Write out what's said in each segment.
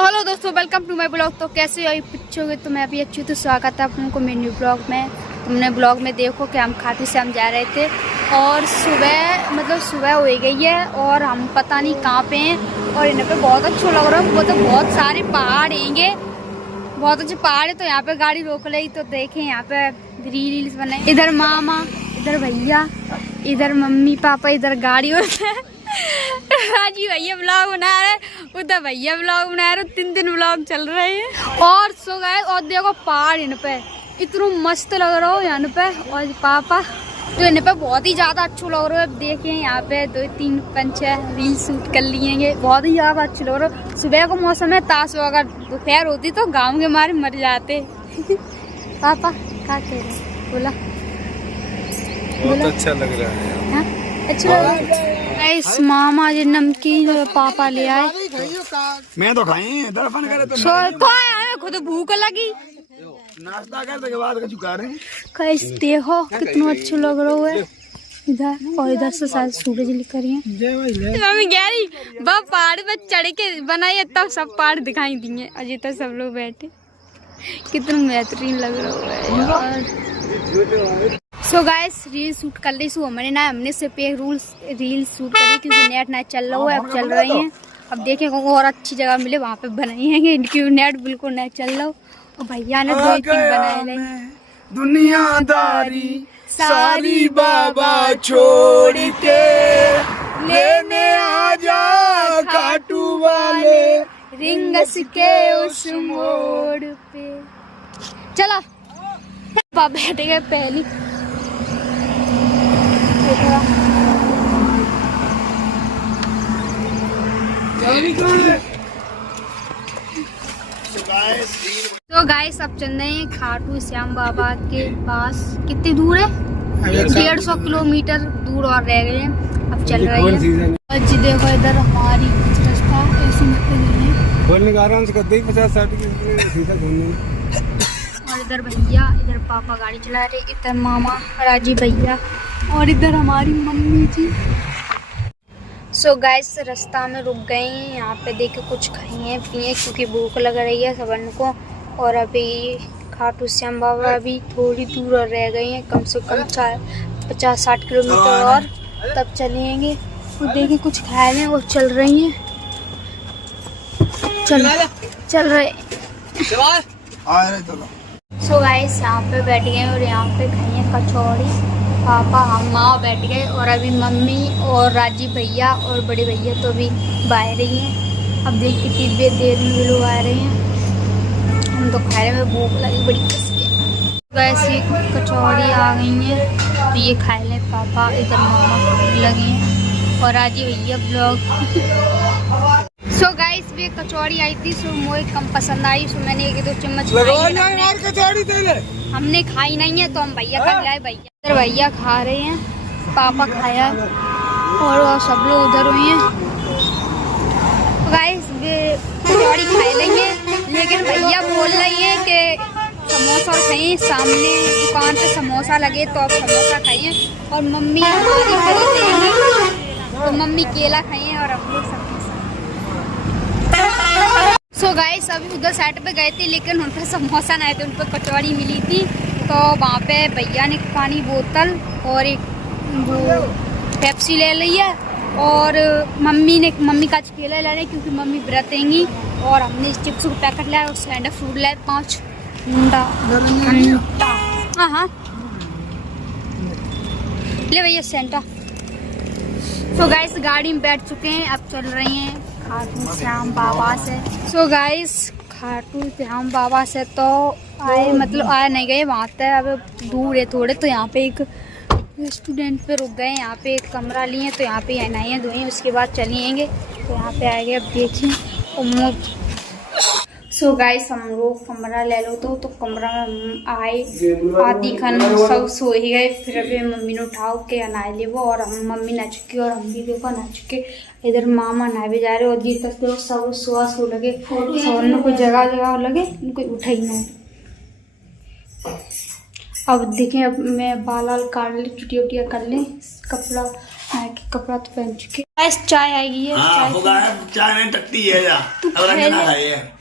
तो हेलो दोस्तों, welcome to my blog. तो कैसे हो पूछोगे हो? तो मैं अभी अच्छी हूँ। तो स्वागत है आप लोगों को मेरे न्यू ब्लॉग में। तुमने ब्लॉग में देखो कि हम खाटू श्याम जा रहे थे और सुबह हो गई है और हम पता नहीं कहाँ पे हैं। और इन्हें पे बहुत अच्छा लग रहा है। वो तो बहुत सारे पहाड़ हैंगे, बहुत अच्छे पहाड़ है। तो यहाँ पे गाड़ी रोक ली तो देखें यहाँ पे रील्स बनाए। इधर मामा, इधर भैया, इधर मम्मी पापा, इधर गाड़ी राजी भैया ब्लॉग बना रहे, उधर भैया ब्लॉग बना रहे। 3 ब्लॉग चल रहे हैं। और सो गए और देखो पहाड़ इन पे इतना मस्त लग रहा हो यहाँ पे। और पापा तो इन पे बहुत ही ज्यादा अच्छा लग रहा है। अब देखिए यहाँ पे 2-3 पंछी रील शूट कर लिए, बहुत ही ज्यादा अच्छे लग रहा है। सुबह का मौसम है, ताश अगर दोपहर होती तो गाँव के मारे मर जाते। पापा क्या कह रहे बोला? बहुत अच्छा लग रहा है। हाँ? अच्छा लग रहा है। इस मामा जी नमकीन पापा ले आए। मैं तो खाई दर्पण करे तो हमें खुद भूख लगी। नाश्ता करने के बाद चुका रहे। कैस देखो कितना अच्छा लग रहा है इधर। और इधर से शायद सूरज लिख रही है। मम्मी गहरी वह पहाड़ पे चढ़ के बनाई तब सब पहाड़ दिखाई दिए। अजय तक सब लोग बैठे, कितना बेहतरीन लग रहा है। सो गाइस रील शूट कर ली सो हमने सिर्फ एक रील शूट करी क्योंकि नेट ना चल रहा है। अब चल रही हैं। अब देखें और अच्छी जगह मिले वहाँ पे बनाई है क्योंकि नेट बिल्कुल नहीं चल रहा। और भैया ने 2-3 बनाए ले। दुनियादारी सारी बाबा छोड़ के लेने आजा खाटू वाले रिंगस के उस मोड़ पे। चलो पापा बैठ गए पहली। तो गाइस अब चल रहे हैं खाटू श्याम बाबा के पास। कितनी दूर है? 150 किलोमीटर दूर और रह गए हैं। अब चल रहे हैं। और जी देखो इधर हमारी रास्ता ऐसे बोलने का आराम से कर दे 50-60 सीधा घूमने। और इधर भैया, इधर पापा गाड़ी चला रहे, इधर मामा राजी भैया और इधर हमारी मम्मी जी। सो गाइस रास्ता में रुक गए हैं। यहाँ पे देखे कुछ खाइए पिए क्योंकि भूख लग रही है सबन को। और अभी खाटू श्याम बाबा भी थोड़ी दूर और रह गई हैं, कम से कम 50-60 किलोमीटर और तब चलेंगे। तो देखे कुछ खा लें और चल रही हैं। चल रहे। सो गाइस यहाँ पे बैठ गए और यहाँ पे खाइए कचौड़ी। पापा हम माँ बैठ गए और अभी मम्मी और राजी भैया और बड़े भैया तो अभी बाहर ही हैं। अब देख कितनी देर में भी लोग आ रहे हैं। हम तो खाने में भूख लगी बड़ी कसके। वैसे कचौड़ी आ गई हैं तो ये खा लें। पापा इधर मामा लगे हैं और राजी भैया ब्लॉग। सो गाइस भी कचौड़ी आई थी सो मुझे कम पसंद आई। सो मैंने 1-2 चम्मच हमने खाई नहीं है तो हम भैया का खिलाए। भैया भैया खा रहे हैं, पापा खाया और सब लोग उधर हुए हैं। तो गाइस कचौड़ी खा लेंगे लेकिन भैया बोल रही है कि समोसा खाइए। सामने दुकान पे समोसा लगे तो आप समोसा खाइए। और मम्मी हमारी खरीदेंगी तो मम्मी केला खाइए और हम लोग समोसा। सो गाइस अभी उधर साइड पे गए थे लेकिन उन पर समोसा नहीं थे, उन पर कचौड़ी मिली थी। तो वहाँ पे भैया ने पानी बोतल और एक वो पेप्सी ले ली है। और मम्मी का केला ले रहे क्योंकि मम्मी व्रत देंगी। और हमने चिप्स का पैकेट लाया और सैंडल फ्रूट लाए 5 मुंडा। हाँ ले भैया सेंटा। सो गाइस गाड़ी में बैठ चुके हैं, अब चल रही हैं खाटू श्याम बाबा से। सो गाइस खाटू श्याम बाबा से तो आए नहीं गए वहाँ तक, अब दूर है थोड़े। तो यहाँ पे एक रेस्टोरेंट पे रुक गए, यहाँ पे एक कमरा लिए तो यहाँ पे नहाए धोए उसके बाद चलेंगे। तो यहाँ पे आएंगे अब देखिए। सो गाइस हम लोग कमरा ले लो तो कमरा में हम आए आधी खन सब सो ही गए। फिर अभी मम्मी ने उठाओ के नहा ले वो और हम मम्मी नहा चुकी और हम भी देखो नहा चुके। इधर मामा नहा भी जा रहे और जी तक तो सब सो लगे सब कोई जगह लगे कोई उठा ही नहीं। अब देखें अब मैं बाल काट ले चुटिया कर ले कपड़ा तो पहन चुके। गाइस चाय आएगी है। हाँ चाय होगा है, चाय नहीं टकती है या तू अब रंग ना पहले- खाए है।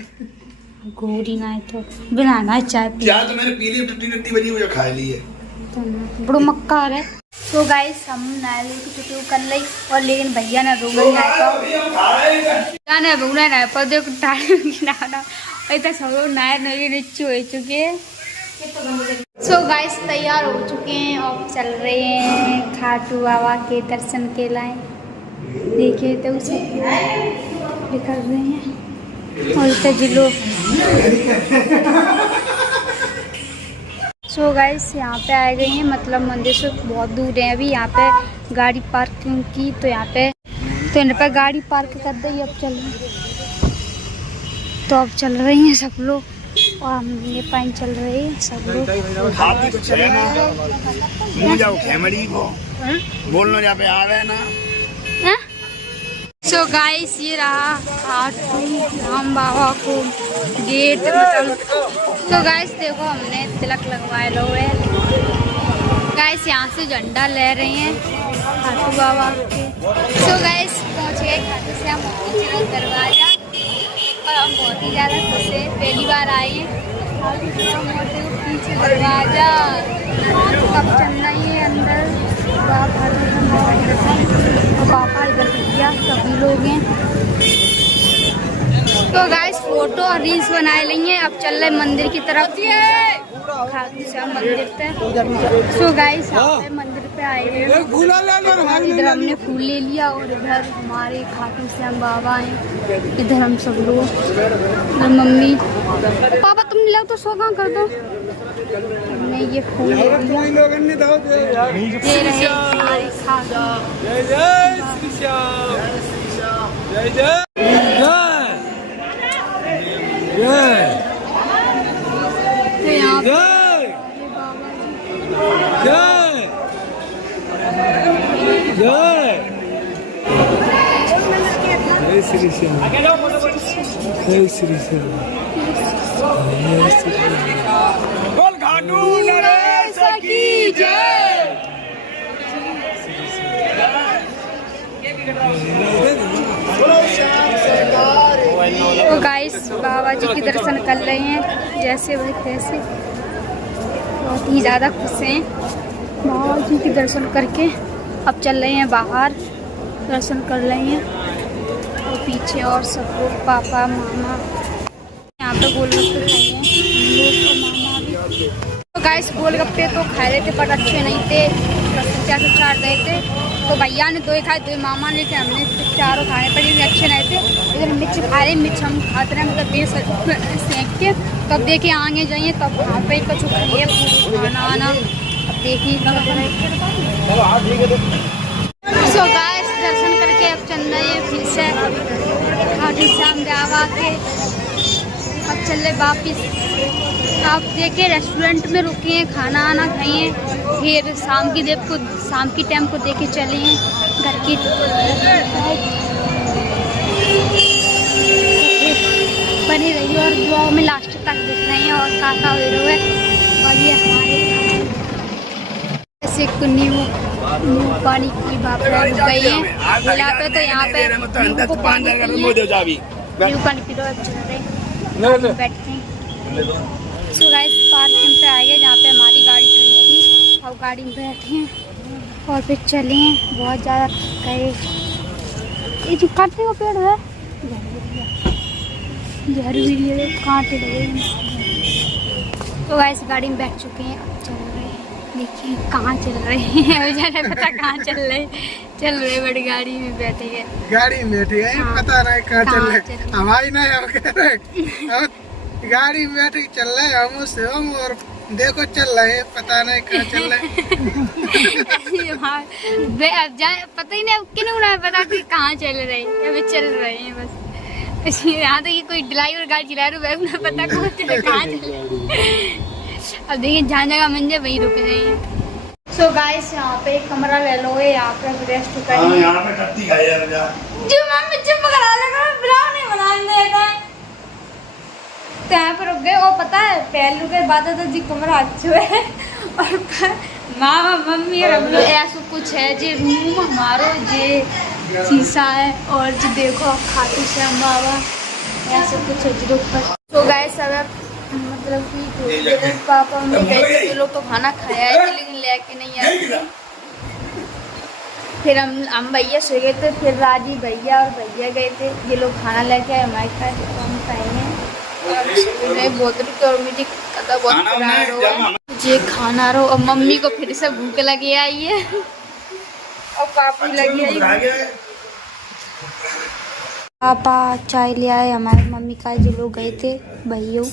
गोरी ना है तो बनाना है चाय पी चाय तो मैंने पी ली, टट्टी टट्टी बजी मुझे खा ली है। तो ना बड़ो मक्का है। तो गाइस हम नाले की छुट्टी कर ली और लेकिन भैया ने रोगन ना पर देखो टाइम ना इतना सब लोग नए नए नीचे हो चुके हैं। सो गाइस तैयार हो चुके हैं और चल रहे हैं खाटू बाबा के दर्शन के लिए। देखिए तो उसे निकल रहे हैं और इतना जिलो। सो गाइस यहाँ पे आए गए हैं, मतलब मंदिर से बहुत दूर है अभी। यहाँ पे गाड़ी पार्किंग की तो यहाँ पे गाड़ी पार्क कर दी। अब चल तो अब चल रही हैं सब लोग और हम ये पाइन चल रहे हैं सब लोग। हाथी तो चले ना मुझे जाओ खेमड़ी को बोलना जहाँ पे आ रहे ना। सो गाइस ये रहा खाटू राम बाबा को गेट, मतलब तो गाइस देखो हमने तिलक लगवाए लो है। गाइस यहाँ से झंडा ले रहे हैं खाटू बाबा के। सो गाइस पहुँच गए खाटू श्याम मोती दरवाजा और हम बहुत ही ज़्यादा खुश हैं, पहली बार आए हैं खाटू श्याम मोती को पीछे दरवाजा। कब चलना है अंदर पापा इधर भैया सभी लोग हैं। तो गाइस फोटो और रील्स बनाए लेंगे। अब चल रहे मंदिर की तरफ, खाटू श्याम मंदिर पे। सो गाइस यहाँ पे मंदिर पे आए हैं। इधर हमने फूल ले लिया और इधर हमारे खाटू श्याम बाबा हैं। इधर हम सब लोग, मम्मी पापा तुम लाओ तो सो कर दो। हमने ये फूल ले लिया, दे रहे हमारे खाटू। जय जय श्री श्याम, जय जय जय तो यहाँ पे जय जय जय श्री श्याम, जय श्री श्याम, जय श्री श्याम। बोल खाटू नरेश की जय। तो गाइस बाबा जी के दर्शन कर रहे हैं जैसे वही तैसे। बहुत ही ज़्यादा खुश हैं बाबा जी के दर्शन करके। अब चल रहे हैं बाहर, दर्शन कर रहे हैं और पीछे और सब लोग पापा मामा यहाँ पे गोलगप्पे खाए हैं हम लोग और मामा भी। तो गाइस गोलगप्पे तो खा रहे थे पर अच्छे नहीं थे, चार रहे थे। तो भैया ने 2 खाए, 2 मामा ने थे, हमने 4 खाने पड़े, अच्छे नहीं थे। इधर मिर्च खा रहे, मिर्च हम खाते रहे मतलब बेस सेंक के। तब देखिए आगे जाइए तब वहाँ पे कुछ खाइए खाना आना। अब देखिए सो गाइस दर्शन करके अब चल रहे हैं फिर से खाटू श्याम बाबा के। अब चल रहे वापिस। आप देखिए रेस्टोरेंट में रुके हैं, खाना आना खाइए, फिर शाम की टाइम को देखे चले हैं घर की। बनी रही और ब्लॉग में लास्ट तक देख रहे हैं और काका हीरो है। और ये हमारे ऐसे नींबू पानी की बात गई है यहाँ पे। तो यहाँ पे नींबू पानी पी लो, अच्छा बैठते हैं। सो गाइस पार्किंग पे आए गए जहाँ पे हमारी गाड़ी खड़ी थी। अब गाड़ी में बैठे हैं और फिर चले हैं। बहुत ज़्यादा गए। ये जो काटने का पेड़ है कांटे लगे हैं। तो गाइस गाड़ी में बैठ चुके हैं, अब चल रहे हैं। देखिए कहाँ चल रहे हैं मुझे नहीं पता कहाँ चल रहे बड़ी गाड़ी में बैठे हैं। गाड़ी में बैठे हैं, पता नहीं कहाँ चल रहे। हमारी नहीं हो गए गाड़ी में बैठे चल रहे हम उससे हम और देखो चल रहे हैं, पता नहीं कहाँ चल रहे। पता ही नहीं अब किन्होंने पता कि कहाँ चल रहे हैं। अभी चल रहे हैं बस। यहाँ तो ये कोई ड्राइवर गाड़ी चला रहा है, पता कहाँ चल। अब देखिए जहाँ जगह मंजे वहीं रुक जाइए। सो गाइस यहाँ पे एक कमरा ले लो, यहाँ पे रेस्ट करेंगे। यहाँ पे टट्टी खाई है जो मम्मी चुप करा लेगा, ब्लॉग नहीं बनाने देगा। तो यहाँ पे रुक गए और पता है पहलू के बाद तो जी कमरा अच्छा है और मामा मम्मी और हम लोग ऐसा कुछ है जी रूम हमारो जे शीशा है और जो देखो खाटू श्याम बाबा ऐसे कुछ है जो ऊपर। तो गाइस सब मतलब कि मेरे पापा मम्मी गए थे, ये लोग तो खाना खाया है लेकिन लेके नहीं आए। फिर हम भैया सो गए थे, फिर राजी भैया और भैया गए थे, ये लोग खाना लेके आए हमारे पास, तो हम खाएंगे। बहुत रुके और मुझे कदा बहुत प्यार हो रहा है मुझे खाना रो। और मम्मी को फिर से भूख लगी आई है और पापी लगी आई। पापा चाय ले आए हमारे मम्मी का, जो लोग गए थे भैया।